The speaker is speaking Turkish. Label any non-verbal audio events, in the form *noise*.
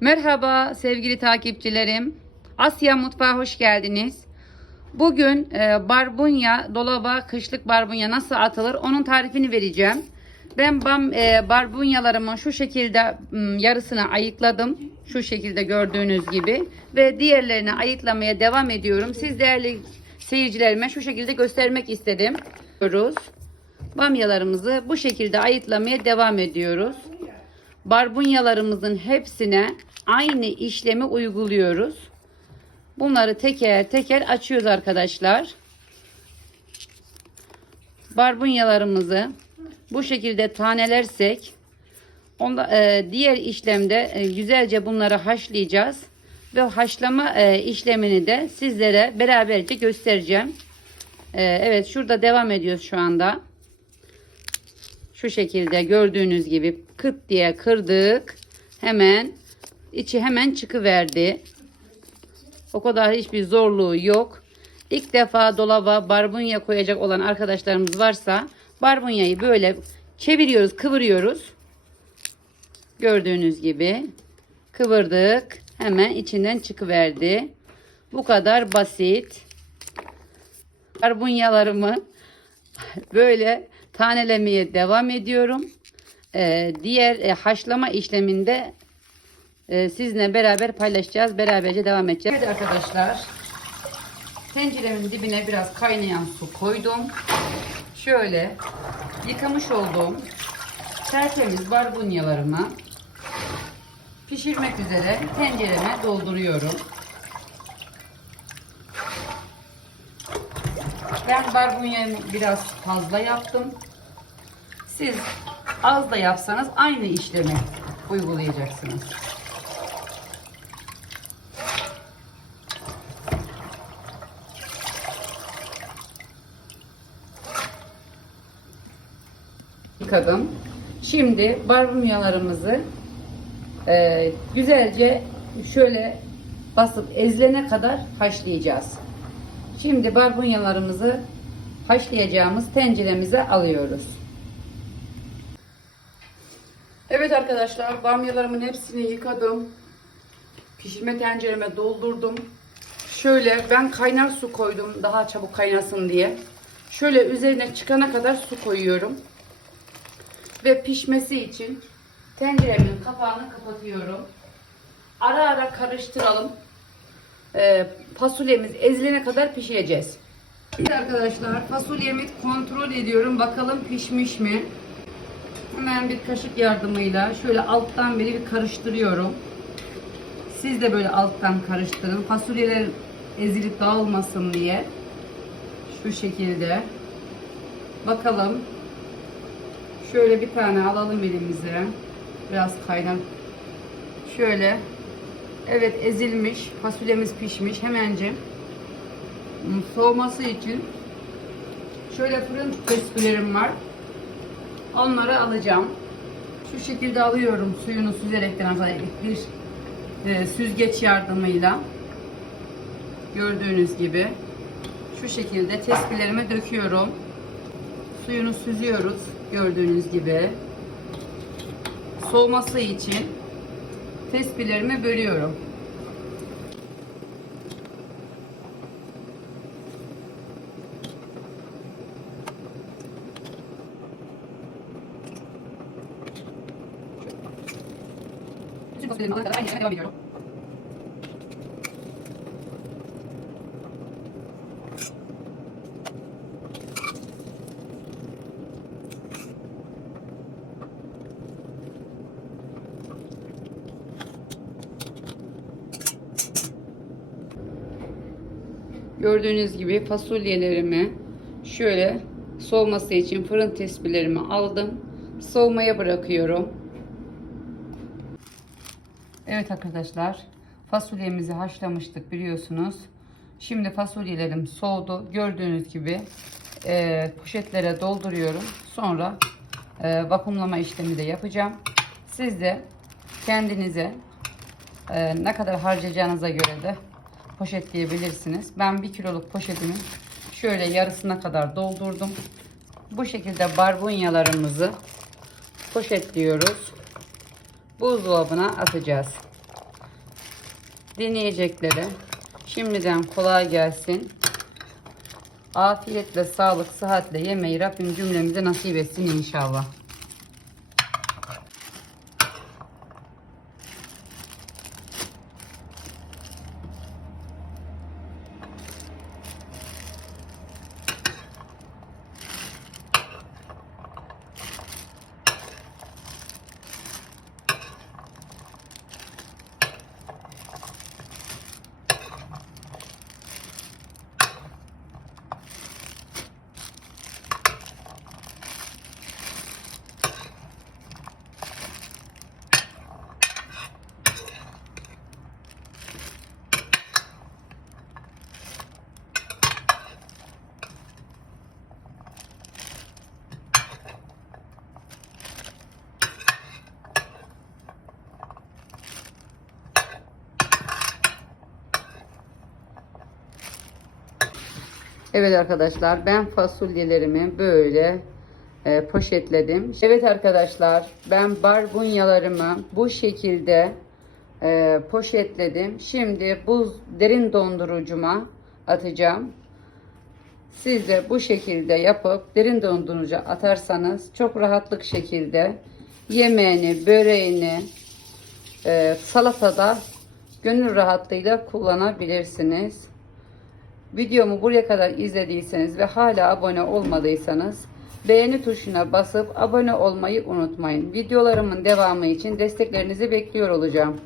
Merhaba sevgili takipçilerim. Asya Mutfağı hoş geldiniz. Bugün e, barbunya, dolaba kışlık barbunya nasıl atılır onun tarifini vereceğim. Ben bam, e, barbunyalarımı şu şekilde yarısını ayıkladım. Şu şekilde gördüğünüz gibi. Ve diğerlerini ayıklamaya devam ediyorum. Siz değerli seyircilerime şu şekilde göstermek istedim. Bamyalarımızı bu şekilde ayıklamaya devam ediyoruz. Barbunyalarımızın hepsine aynı işlemi uyguluyoruz. Bunları teker teker açıyoruz arkadaşlar. Barbunyalarımızı bu şekilde tanelersek onda, e, diğer işlemde e, güzelce bunları haşlayacağız. Ve haşlama e, işlemini de sizlere beraberce göstereceğim. E, evet şurada devam ediyoruz şu anda. Şu şekilde gördüğünüz gibi kıt diye kırdık. Hemen içi hemen çıkıverdi. O kadar hiçbir zorluğu yok. İlk defa dolaba barbunya koyacak olan arkadaşlarımız varsa barbunyayı böyle çeviriyoruz, kıvırıyoruz. Gördüğünüz gibi kıvırdık. Hemen içinden çıkıverdi. Bu kadar basit. Barbunyalarımı *laughs* böyle tanelemeye devam ediyorum. Ee, diğer e, haşlama işleminde e, sizinle beraber paylaşacağız. Beraberce devam edeceğiz. Evet arkadaşlar. Tenceremin dibine biraz kaynayan su koydum. Şöyle yıkamış olduğum tertemiz barbunyalarımı pişirmek üzere tencereme dolduruyorum. Ben barbunyayı biraz fazla yaptım. Siz az da yapsanız aynı işlemi uygulayacaksınız. Yıkadım. Şimdi barbunyalarımızı e, güzelce şöyle basıp ezilene kadar haşlayacağız. Şimdi barbunyalarımızı haşlayacağımız tenceremize alıyoruz. Evet arkadaşlar bamyalarımın hepsini yıkadım. Pişirme tencereme doldurdum. Şöyle ben kaynar su koydum daha çabuk kaynasın diye. Şöyle üzerine çıkana kadar su koyuyorum. Ve pişmesi için tenceremin kapağını kapatıyorum. Ara ara karıştıralım. Ee, fasulyemiz ezilene kadar pişireceğiz. Evet arkadaşlar fasulyemi kontrol ediyorum. Bakalım pişmiş mi? Hemen bir kaşık yardımıyla şöyle alttan beri bir karıştırıyorum. Siz de böyle alttan karıştırın. Fasulyeler ezilip dağılmasın diye. Şu şekilde. Bakalım. Şöyle bir tane alalım elimize. Biraz kaynar. Şöyle. Evet ezilmiş. Fasulyemiz pişmiş. Hemence hmm, soğuması için şöyle fırın tespitlerim var. Onları alacağım. Şu şekilde alıyorum suyunu süzerekten bir e, süzgeç yardımıyla gördüğünüz gibi şu şekilde tespihlerime döküyorum. Suyunu süzüyoruz gördüğünüz gibi. Soğuması için tespihlerimi bölüyorum. Bütün kadar yere devam ediyorum. Gördüğünüz gibi fasulyelerimi şöyle soğuması için fırın tespihlerimi aldım. Soğumaya bırakıyorum. Evet arkadaşlar fasulyemizi haşlamıştık biliyorsunuz. Şimdi fasulyelerim soğudu. Gördüğünüz gibi e, poşetlere dolduruyorum. Sonra e, vakumlama işlemi de yapacağım. Siz de kendinize e, ne kadar harcayacağınıza göre de poşetleyebilirsiniz. Ben bir kiloluk poşetimin şöyle yarısına kadar doldurdum. Bu şekilde barbunyalarımızı poşetliyoruz. Buzdolabına atacağız. deneyecekleri şimdiden kolay gelsin. Afiyetle, sağlık, sıhhatle yemeği Rabbim cümlemize nasip etsin inşallah. Evet arkadaşlar ben fasulyelerimi böyle e, poşetledim. Evet arkadaşlar ben barbunyalarımı bu şekilde e, poşetledim. Şimdi buz derin dondurucuma atacağım. Siz de bu şekilde yapıp derin dondurucuya atarsanız çok rahatlık şekilde yemeğini, böreğini, e, salatada gönül rahatlığıyla kullanabilirsiniz. Videomu buraya kadar izlediyseniz ve hala abone olmadıysanız beğeni tuşuna basıp abone olmayı unutmayın. Videolarımın devamı için desteklerinizi bekliyor olacağım.